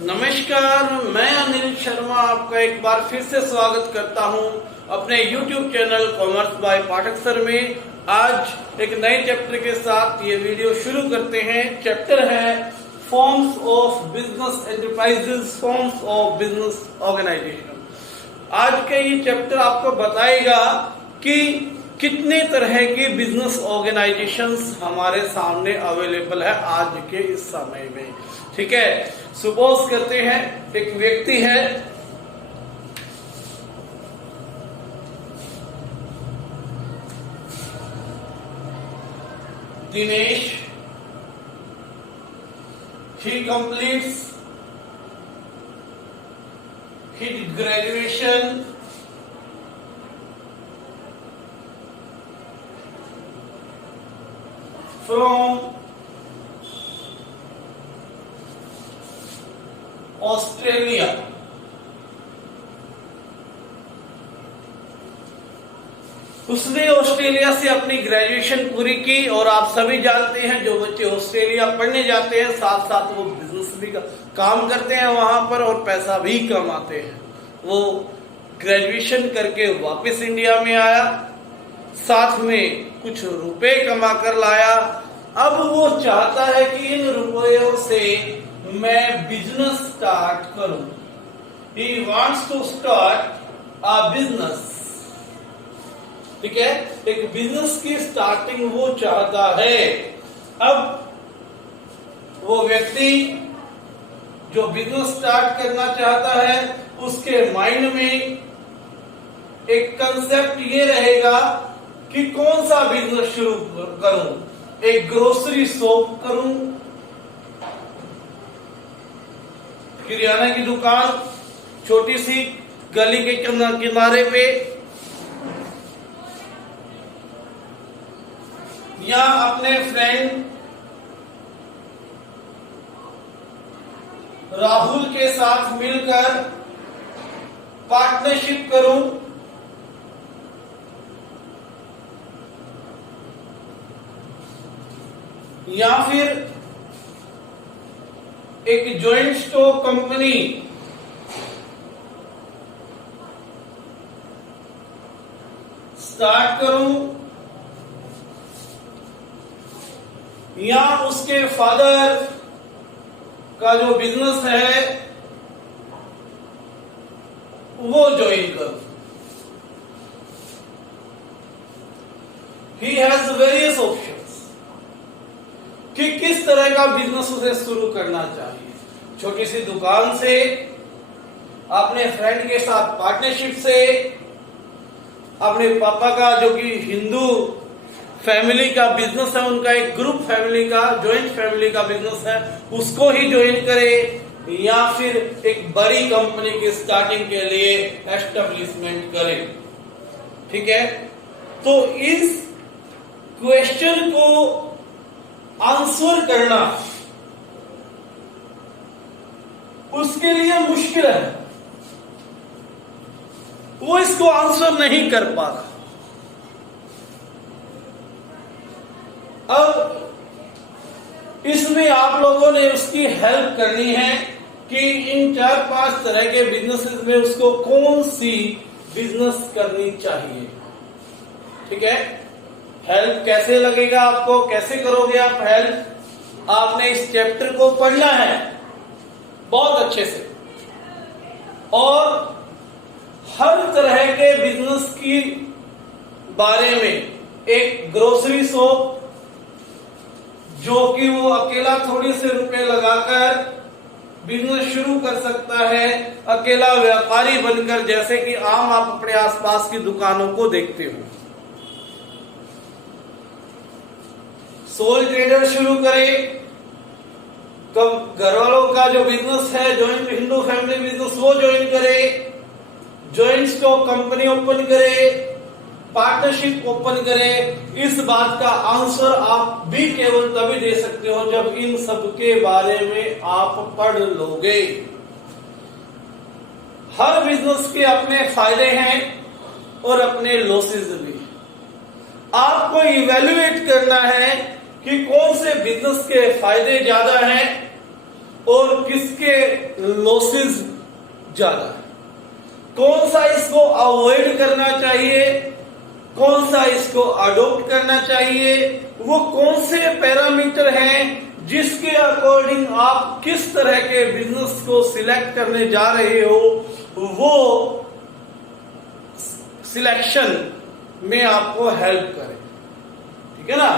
नमस्कार, मैं अनिल शर्मा आपका एक बार फिर से स्वागत करता हूं अपने YouTube channel commerce by Pathak sir में। आज एक नए चैप्टर के साथ ये वीडियो शुरू करते हैं। चैप्टर है forms of business enterprises, forms of business organisation. आज का ये चैप्टर आपको बताएगा कि कितने तरह की बिजनेस ऑर्गेनाइजेशंस हमारे सामने अवेलेबल है आज के इस समय में। ठीक है, सपोज करते हैं एक व्यक्ति है, Dinesh. he completes his graduation from Australia. उसने ऑस्ट्रेलिया से अपनी ग्रेजुएशन पूरी की और आप सभी जानते हैं जो बच्चे ऑस्ट्रेलिया पढ़ने जाते हैं साथ साथ वो बिजनेस भी काम करते हैं वहां पर और पैसा भी कमाते हैं। वो ग्रेजुएशन करके वापस इंडिया में आया, साथ में कुछ रुपए कमा कर लाया। अब वो चाहता है कि इन रुपयों से मैं बिजनेस स्टार्ट करूं। He wants to start a business। ठीक है, एक बिजनेस की स्टार्टिंग वो चाहता है। अब वो व्यक्ति जो बिजनेस स्टार्ट करना चाहता है उसके माइंड में एक कंसेप्ट ये रहेगा कि कौन सा बिजनेस शुरू करूं। एक ग्रोसरी शॉप करूं, किराना की दुकान छोटी सी गली के किनारे पे, या अपने फ्रेंड राहुल के साथ मिलकर पार्टनरशिप करूं, या फिर एक जॉइंट स्टॉक कंपनी स्टार्ट करूं, या उसके फादर का जो बिजनेस है वो ज्वाइन करूं। ही हैज वेरियस ऑप्शंस कि किस तरह का बिजनेस उसे शुरू करना चाहिए। छोटी सी दुकान से, अपने फ्रेंड के साथ पार्टनरशिप से, अपने पापा का जो कि हिंदू फैमिली का बिजनेस है, उनका एक ग्रुप फैमिली का, जॉइंट फैमिली का बिजनेस है, उसको ही ज्वाइन करे, या फिर एक बड़ी कंपनी की स्टार्टिंग के लिए एस्टेब्लिशमेंट करे। ठीक है, तो इस क्वेश्चन को आंसर करना उसके लिए मुश्किल है, वो इसको आंसर नहीं कर पा रहा। अब इसमें आप लोगों ने उसकी हेल्प करनी है कि इन 4-5 तरह के बिजनेसेस में उसको कौन सी बिजनेस करनी चाहिए। ठीक है, हेल्प कैसे लगेगा आपको, कैसे करोगे आप हेल्प? आपने इस चैप्टर को पढ़ना है बहुत अच्छे से, और हर तरह के बिजनेस की बारे में, एक ग्रोसरी शॉप जो कि वो अकेला थोड़ी से रुपए लगाकर बिजनेस शुरू कर सकता है, अकेला व्यापारी बनकर, जैसे कि आम आप अपने आसपास की दुकानों को देखते हो। सोल ट्रेडर शुरू करे, कब घर वालों का जो बिजनेस है, जॉइंट हिंदू फैमिली बिजनेस, वो ज्वाइन करे, जॉइंट स्टॉक कंपनी ओपन करे, पार्टनरशिप ओपन करे। इस बात का आंसर आप भी केवल तभी दे सकते हो जब इन सब के बारे में आप पढ़ लोगे। हर बिजनेस के अपने फायदे हैं और अपने लॉसेस भी। आपको इवैल्यूएट करना है कि कौन से बिजनेस के फायदे ज्यादा हैं और किसके लॉसेस ज्यादा है, कौन सा इसको अवॉइड करना चाहिए, कौन सा इसको अडॉप्ट करना चाहिए, वो कौन से पैरामीटर हैं जिसके अकॉर्डिंग आप किस तरह के बिजनेस को सिलेक्ट करने जा रहे हो, वो सिलेक्शन में आपको हेल्प करे। ठीक है ना।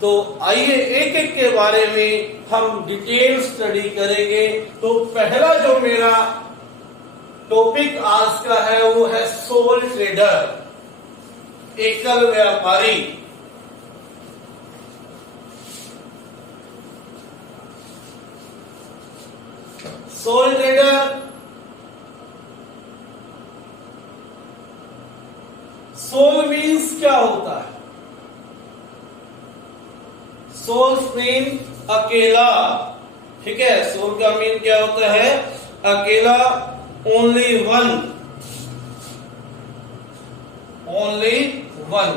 तो आइए एक एक के बारे में हम डिटेल स्टडी करेंगे। तो पहला जो मेरा टॉपिक आज का है वो है सोल ट्रेडर, एकल व्यापारी। सोल ट्रेडर, सोल मीन्स क्या होता है? सोल मीन अकेला। ठीक है, सोल का मीन क्या होता है? अकेला, ओनली वन, ओनली वन।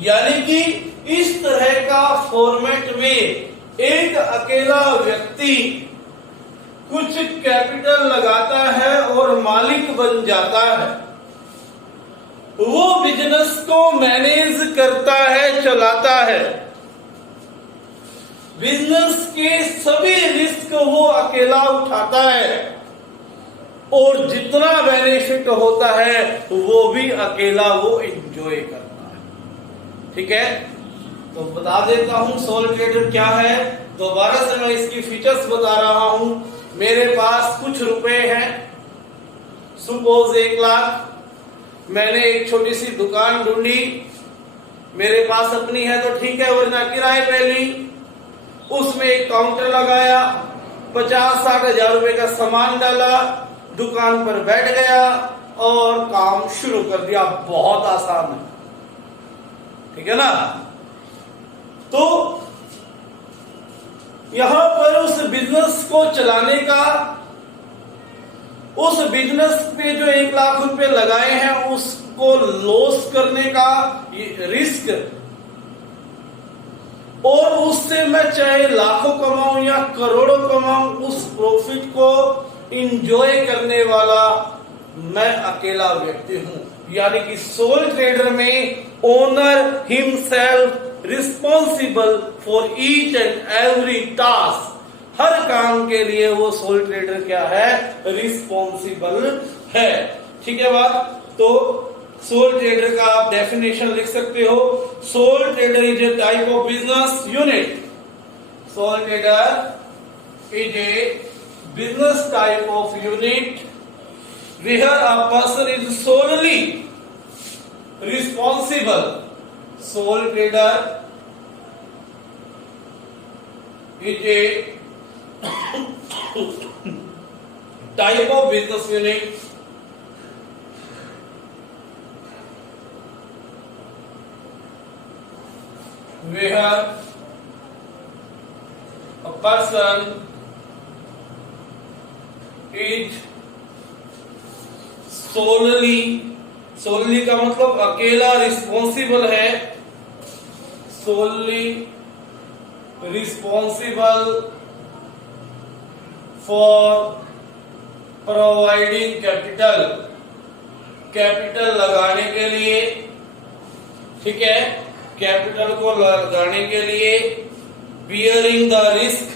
यानी कि इस तरह का फॉर्मेट में एक अकेला व्यक्ति कुछ कैपिटल लगाता है और मालिक बन जाता है, वो बिजनेस को मैनेज करता है, चलाता है। बिजनेस के सभी रिस्क वो अकेला उठाता है और जितना बेनिफिट होता है वो भी अकेला वो एंजॉय करता है। ठीक है, तो बता देता हूं सोल ट्रेडर क्या है। दोबारा से मैं इसकी फीचर्स बता रहा हूं। मेरे पास कुछ रुपए हैं, सपोज 1 लाख, मैंने एक छोटी सी दुकान ढूंढी, मेरे पास अपनी है तो ठीक है, वरना किराए पे ली, उसमें एक काउंटर लगाया, 50-60 हजार रुपए का सामान डाला, दुकान पर बैठ गया और काम शुरू कर दिया। बहुत आसान है, ठीक है ना। तो यहां पर उस बिजनेस को चलाने का, उस बिजनेस पे जो 1 लाख रुपए लगाए हैं उसको लॉस करने का रिस्क, और उससे मैं चाहे लाखों कमाऊं या करोड़ों कमाऊं, उस प्रॉफिट को इंजॉय करने वाला मैं अकेला व्यक्ति हूं। यानी कि सोल ट्रेडर में owner himself responsible for each and every task, हर काम के लिए वो सोल ट्रेडर क्या है? रिस्पॉन्सिबल है। ठीक है बात। तो सोल ट्रेडर का आप डेफिनेशन लिख सकते हो। Soul trader is a type of business unit. Soul trader is a business type of unit where a person is solely responsible. Sole trader is a type of business unit where a person is solely का मतलब अकेला responsible है, solely responsible for providing capital, capital लगाने के लिए। ठीक है, capital को लगाने के लिए, bearing the risk,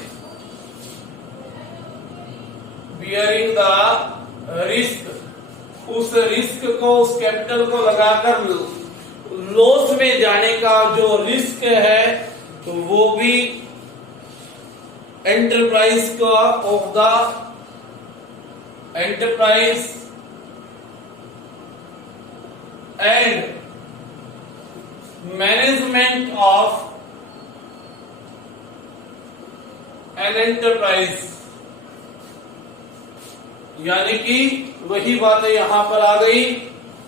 bearing the risk, उस रिस्क को, उस कैपिटल को लगाकर लॉस में जाने का जो रिस्क है तो वो भी एंटरप्राइज का of the enterprise and management of an enterprise. यानी कि वही बातें यहां पर आ गई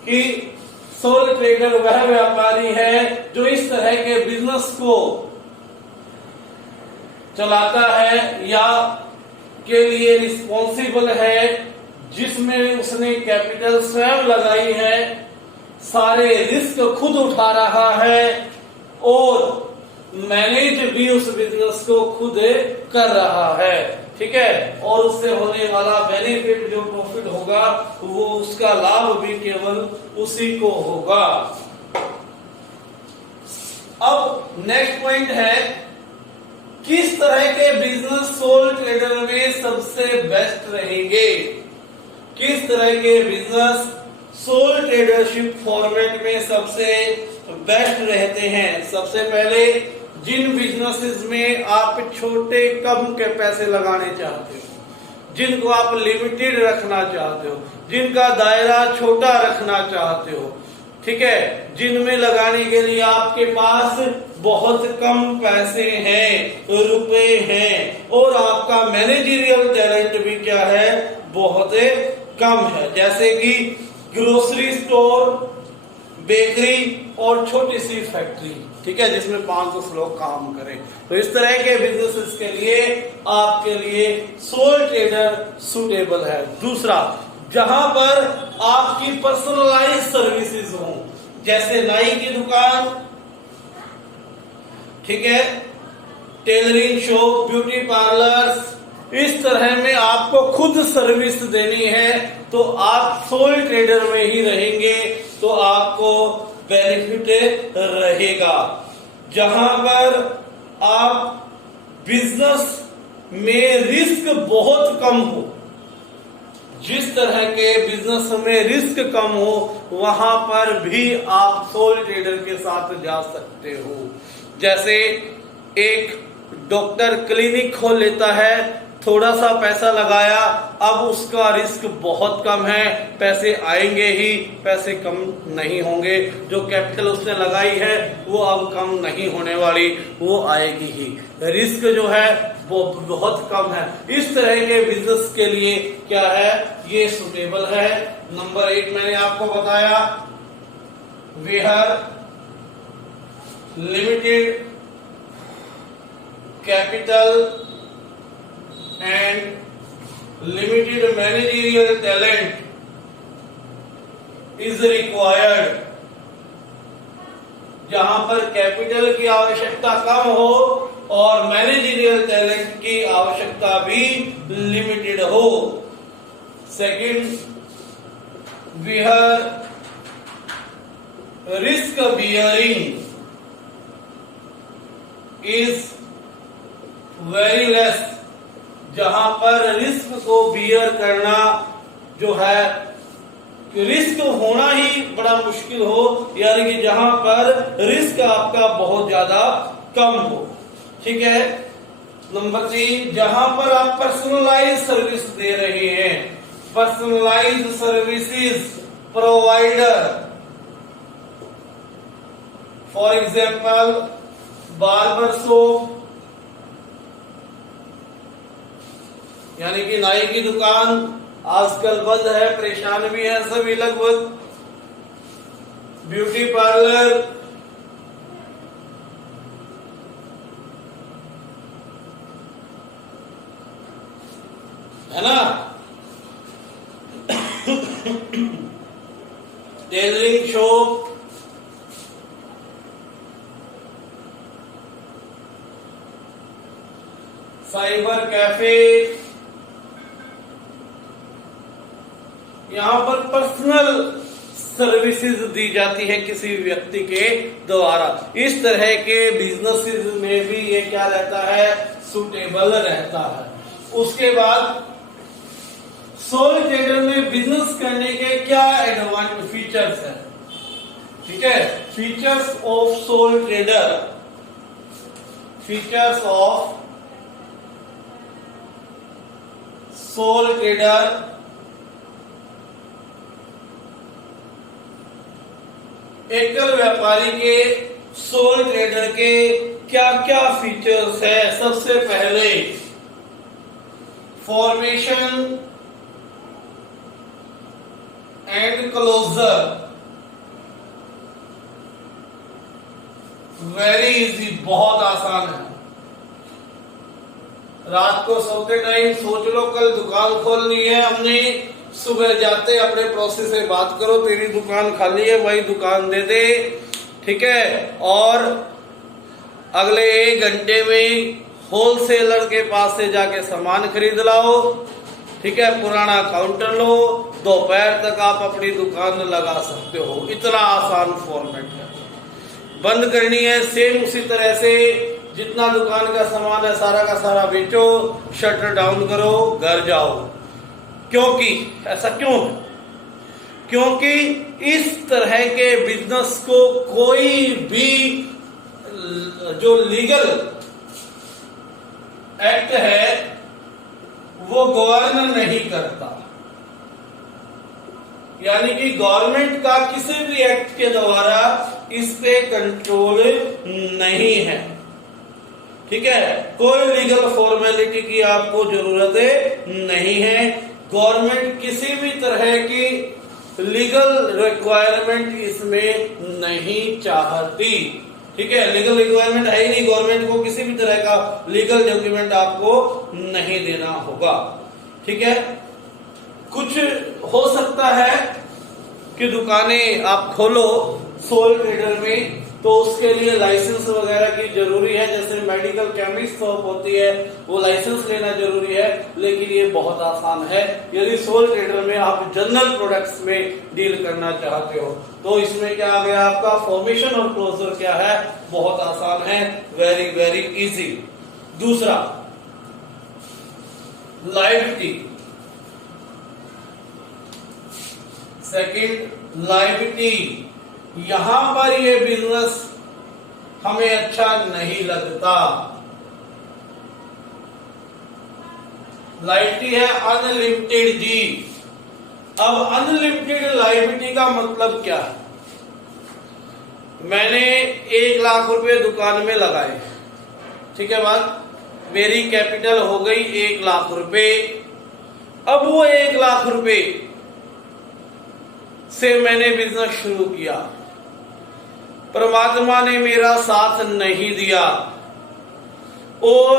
कि सोल ट्रेडर वह व्यापारी है जो इस तरह के बिजनेस को चलाता है या के लिए रिस्पॉन्सिबल है, जिसमें उसने कैपिटल स्वयं लगाई है, सारे रिस्क खुद उठा रहा है और मैनेज भी उस बिजनेस को खुद कर रहा है, ठीक है। और उससे होने वाला बेनिफिट, जो प्रॉफिट होगा, वो उसका लाभ भी केवल उसी को होगा। अब नेक्स्ट पॉइंट है, किस तरह के बिजनेस सोल ट्रेडर में सबसे बेस्ट रहेंगे। किस तरह के बिजनेस सोल ट्रेडरशिप फॉर्मेट में सबसे बेस्ट रहते हैं। सबसे पहले, जिन बिजनेसेस में आप छोटे कम के पैसे लगाने चाहते हो, जिनको आप लिमिटेड रखना चाहते हो, जिनका दायरा छोटा रखना चाहते हो, ठीक है, जिनमें लगाने के लिए आपके पास बहुत कम पैसे हैं, रुपए हैं, और आपका मैनेजरियल टैलेंट भी क्या है, बहुत कम है। जैसे कि ग्रोसरी स्टोर, बेकरी और छोटी सी फैक्ट्री, ठीक है, जिसमें 500 लोग काम करें। तो इस तरह के बिजनेसेस के लिए आपके लिए सोल ट्रेडर सुटेबल है। दूसरा, जहां पर आपकी पर्सनलाइज सर्विसेज हो, जैसे नाई की दुकान, ठीक है, टेलरिंग शॉप, ब्यूटी पार्लर्स, इस तरह में आपको खुद सर्विस देनी है तो आप सोल ट्रेडर में ही रहेंगे, तो आपको बेनिफिट रहेगा। जहां पर आप बिजनेस में रिस्क बहुत कम हो, जिस तरह के बिजनेस में रिस्क कम हो, वहां पर भी आप सोल ट्रेडर के साथ जा सकते हो। जैसे एक डॉक्टर क्लिनिक खोल लेता है, थोड़ा सा पैसा लगाया, अब उसका रिस्क बहुत कम है, पैसे आएंगे ही, पैसे कम नहीं होंगे। जो कैपिटल उसने लगाई है वो अब कम नहीं होने वाली, वो आएगी ही। रिस्क जो है वो बहुत कम है। इस तरह के बिजनेस के लिए क्या है, ये सुटेबल है। नंबर 8 मैंने आपको बताया, where limited capital and limited managerial talent is required। जहां पर कैपिटल की आवश्यकता कम हो और मैनेजरियल टैलेंट की आवश्यकता भी लिमिटेड हो। Second, where risk bearing is very less. जहां पर रिस्क को बियर करना जो है, रिस्क होना ही बड़ा मुश्किल हो, यानी कि जहां पर रिस्क आपका बहुत ज्यादा कम हो, ठीक है। नंबर 3, जहां पर आप पर्सनलाइज सर्विस दे रहे हैं, personalise services provider, for example barber shop, यानी कि नाई की दुकान आजकल बंद है, परेशान भी है सभी लगभग, ब्यूटी पार्लर, है ना, टेलरिंग शॉप, साइबर कैफे, यहां पर पर्सनल सर्विसेज दी जाती है किसी व्यक्ति के द्वारा। इस तरह के बिजनेसेस में भी ये क्या रहता है, सुटेबल रहता है। उसके बाद सोल ट्रेडर में बिजनेस करने के क्या एडवांटेज फीचर्स है, ठीक है। Features of soul trader, features of soul trader, एकल व्यापारी के सोल ट्रेडर के क्या क्या फीचर्स है। सबसे पहले formation and closure, very easy, बहुत आसान है। रात को सोते टाइम सोच लो कल दुकान खोलनी है हमने, सुबह जाते अपने प्रोसेस से बात करो, तेरी दुकान खाली है भाई दुकान दे दे, ठीक है। और अगले 1 घंटे में होलसेलर के पास से जाके सामान खरीद लाओ, ठीक है, पुराना काउंटर लो, दोपहर तक आप अपनी दुकान लगा सकते हो। इतना आसान फॉर्मेट है। बंद करनी है सेम उसी तरह से, जितना दुकान का सामान है सारा का सारा बेचो, शटर डाउन करो, घर जाओ। क्योंकि ऐसा क्यों है? क्योंकि इस तरह के बिजनेस को कोई भी जो लीगल एक्ट है वो गवर्न नहीं करता, यानी कि गवर्नमेंट का किसी भी एक्ट के द्वारा इस पे कंट्रोल नहीं है, ठीक है। कोई लीगल फॉर्मेलिटी की आपको जरूरत नहीं है। गवर्नमेंट किसी भी तरह की लीगल रिक्वायरमेंट इसमें नहीं चाहती, ठीक है। लीगल रिक्वायरमेंट है ही नहीं, गवर्नमेंट को किसी भी तरह का लीगल डॉक्यूमेंट आपको नहीं देना होगा, ठीक है। कुछ हो सकता है कि दुकानें आप खोलो सोल ट्रेडर में, तो उसके लिए लाइसेंस वगैरह की जरूरी है, जैसे मेडिकल केमिस्ट शॉप होती है वो लाइसेंस लेना जरूरी है। लेकिन ये बहुत आसान है यदि सोल ट्रेडर में आप जनरल प्रोडक्ट्स में डील करना चाहते हो। तो इसमें क्या आ गया आपका फॉर्मेशन और क्लोजर क्या है, बहुत आसान है, वेरी वेरी इजी। दूसरा लायबिलिटी, सेकंड लायबिलिटी। यहां पर ये बिजनेस हमें अच्छा नहीं लगता। लायबिलिटी है अनलिमिटेड जी। अब अनलिमिटेड लायबिलिटी का मतलब क्या है? मैंने 1 लाख रुपए दुकान में लगाए, ठीक है बात, मेरी कैपिटल हो गई 1 लाख रुपए। अब वो 1 लाख रुपए से मैंने बिजनेस शुरू किया, परमात्मा ने मेरा साथ नहीं दिया और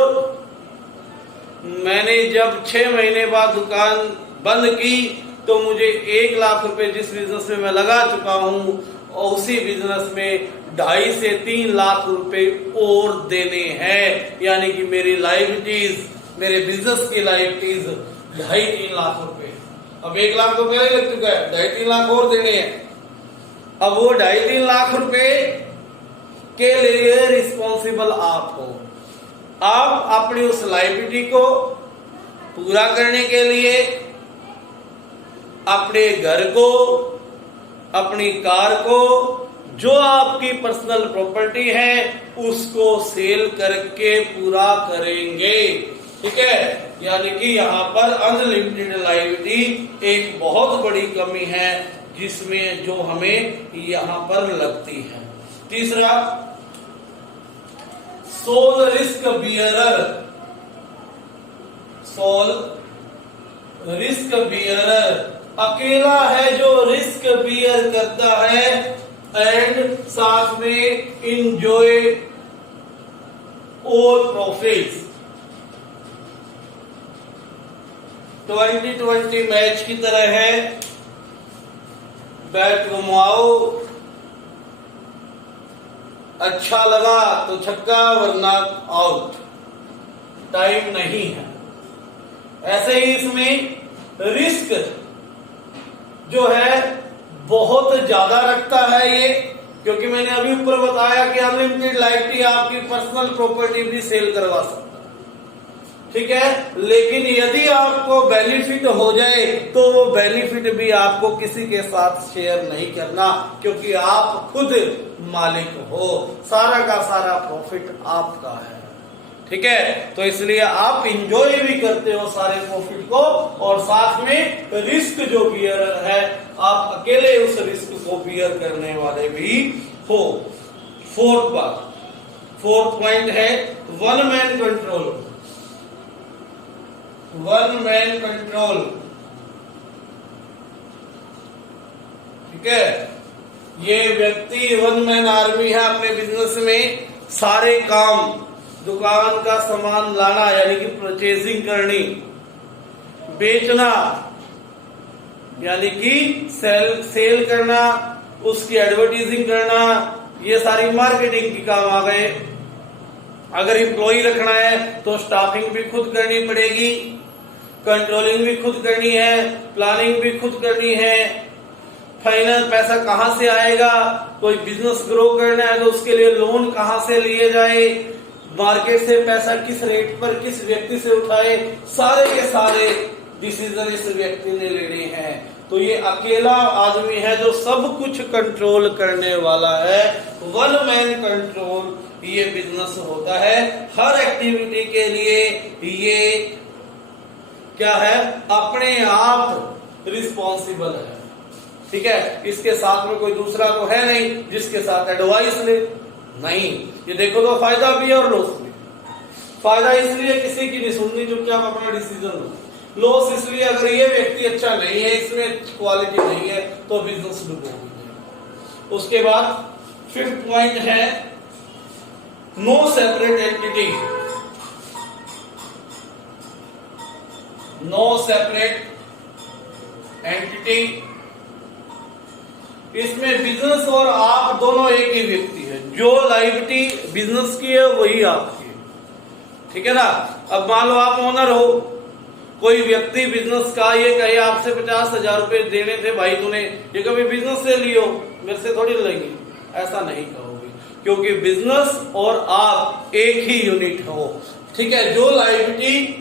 मैंने जब 6 महीने बाद दुकान बंद की तो मुझे 1 लाख रुपए जिस बिजनेस में मैं लगा चुका हूं और उसी बिजनेस में 2.5 से 3 लाख रुपए और देने हैं, यानी कि मेरी लायबिलिटीज, मेरे बिजनेस की लायबिलिटीज 2.5-3 लाख रुपए। अब 1 लाख तो पहले लग चुका है, 2.5-3 लाख और देने हैं। अब वो 2.5-3 लाख रुपए के लिए रिस्पॉन्सिबल आप हो। आप अपनी उस लायबिलिटी को पूरा करने के लिए अपने घर को, अपनी कार को, जो आपकी पर्सनल प्रॉपर्टी है उसको सेल करके पूरा करेंगे, ठीक है। यानी कि यहाँ पर अनलिमिटेड लायबिलिटी एक बहुत बड़ी कमी है जिसमें जो हमें यहाँ पर लगती है। तीसरा sole risk bearer. Sole risk bearer अकेला है जो रिस्क बियर करता है एंड साथ में इंजॉय ऑल प्रॉफिट्स। 2020 मैच की तरह है, बैट घुमाओ, अच्छा लगा तो छक्का वरना आउट, टाइम नहीं है। ऐसे ही इसमें रिस्क जो है बहुत ज्यादा रखता है ये, क्योंकि मैंने अभी ऊपर बताया कि अनलिमिटेड लायबिलिटी आपकी पर्सनल प्रॉपर्टी भी सेल करवा सकता है, ठीक है। लेकिन यदि आपको बेनिफिट हो जाए तो वो बेनिफिट भी आपको किसी के साथ शेयर नहीं करना, क्योंकि आप खुद मालिक हो, सारा का सारा प्रॉफिट आपका है, ठीक है। तो इसलिए आप इंजॉय भी करते हो सारे प्रॉफिट को और साथ में रिस्क जो बियरर है आप अकेले उस रिस्क को बियर करने वाले भी हो। फोर्थ पॉइंट है one man control. One man control, ठीक है। ये व्यक्ति वन मैन आर्मी है, अपने बिजनेस में सारे काम, दुकान का सामान लाना यानी कि परचेजिंग करनी, बेचना यानी कि सेल करना, उसकी एडवर्टाइजिंग करना, ये सारी मार्केटिंग की काम आ गए, अगर एम्प्लॉय रखना है तो स्टाफिंग भी खुद करनी पड़ेगी, कंट्रोलिंग भी खुद करनी है, प्लानिंग भी खुद करनी है। फाइनल पैसा कहां से आएगा, कोई बिजनेस ग्रो करना है तो उसके लिए लोन कहां से लिए जाए, मार्केट से पैसा किस रेट पर किस व्यक्ति से उठाए, सारे के सारे डिसीजन इस व्यक्ति ने लेने हैं। तो ये अकेला आदमी है जो सब कुछ कंट्रोल करने वाला है। वन मैन कंट्रोल ये बिजनेस होता है। हर एक्टिविटी के लिए ये क्या है, अपने आप रिस्पॉन्सिबल है। ठीक है, इसके साथ में कोई दूसरा तो है नहीं जिसके साथ एडवाइस ले, नहीं। ये देखो तो फायदा भी है और लॉस भी। फायदा इसलिए किसी की नहीं सुननी, जो कि आप अपना डिसीजन लो। लॉस इसलिए अगर ये व्यक्ति अच्छा नहीं है, इसमें क्वालिटी नहीं है, तो बिजनेस डूबेगा। उसके बाद 5th पॉइंट है no separate entity. No separate entity, इसमें बिजनेस और आप दोनों एक ही व्यक्ति है। जो लायबिलिटी बिजनेस की है वही आपकी है। ठीक है ना। अब मान लो आप ओनर हो, कोई व्यक्ति बिजनेस का ये कहे आपसे 50,000 रुपए देने थे भाई, तूने ये कभी बिजनेस से लियो, मेरे से थोड़ी लेंगे, ऐसा नहीं कहोगे, क्योंकि बिजनेस और आप एक ही यूनिट हो। ठीक है, जो लायबिलिटी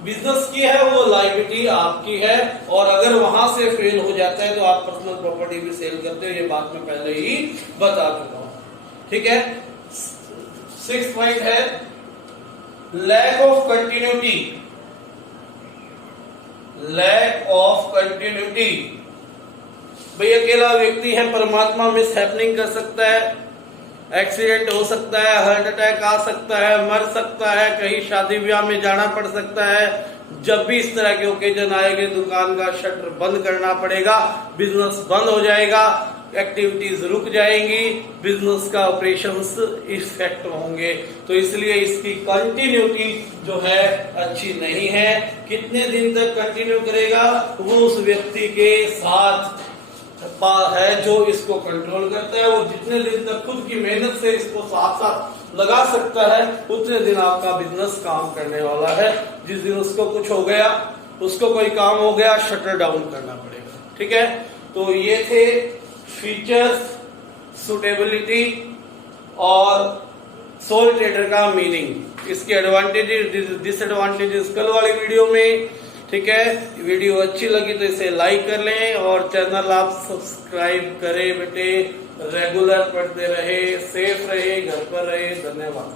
बिजनेस की है वो लायबिलिटी आपकी है, और अगर वहां से फेल हो जाता है तो आप पर्सनल प्रॉपर्टी भी सेल करते हो, ये बात मैं पहले ही बता चुका हूं। ठीक है। 6th पॉइंट है lack of continuity. Lack of continuity, भाई अकेला व्यक्ति है, परमात्मा मिस हैपनिंग कर सकता है, एक्सीडेंट हो सकता है, हार्ट अटैक आ सकता है, मर सकता है, कहीं शादी ब्याह में जाना पड़ सकता है। जब भी इस तरह के ओकेजन आएंगे दुकान का शटर बंद करना पड़ेगा, बिजनेस बंद हो जाएगा, एक्टिविटीज रुक जाएंगी, बिजनेस का ऑपरेशंस इफेक्ट होंगे। तो इसलिए इसकी कंटिन्यूटी जो है अच्छी नहीं है। कितने दिन तक कंटिन्यू करेगा, वो उस व्यक्ति के साथ है जो इसको कंट्रोल करता है। वो जितने दिन तक खुद की मेहनत से इसको साथ साथ लगा सकता है, उतने दिन आपका बिजनेस काम करने वाला है। जिस दिन उसको कुछ हो गया, उसको कोई काम हो गया, शटर डाउन करना पड़ेगा। ठीक है, तो ये थे फीचर्स, सुटेबिलिटी और सोल ट्रेडर का मीनिंग, इसके एडवांटेजेस डिसएडवांटेजेस कल वाली वीडियो में। ठीक है, वीडियो अच्छी लगी तो इसे लाइक कर लें और चैनल आप सब्सक्राइब करें बेटे। रेगुलर पढ़ते रहे, सेफ रहे, घर पर रहे। धन्यवाद।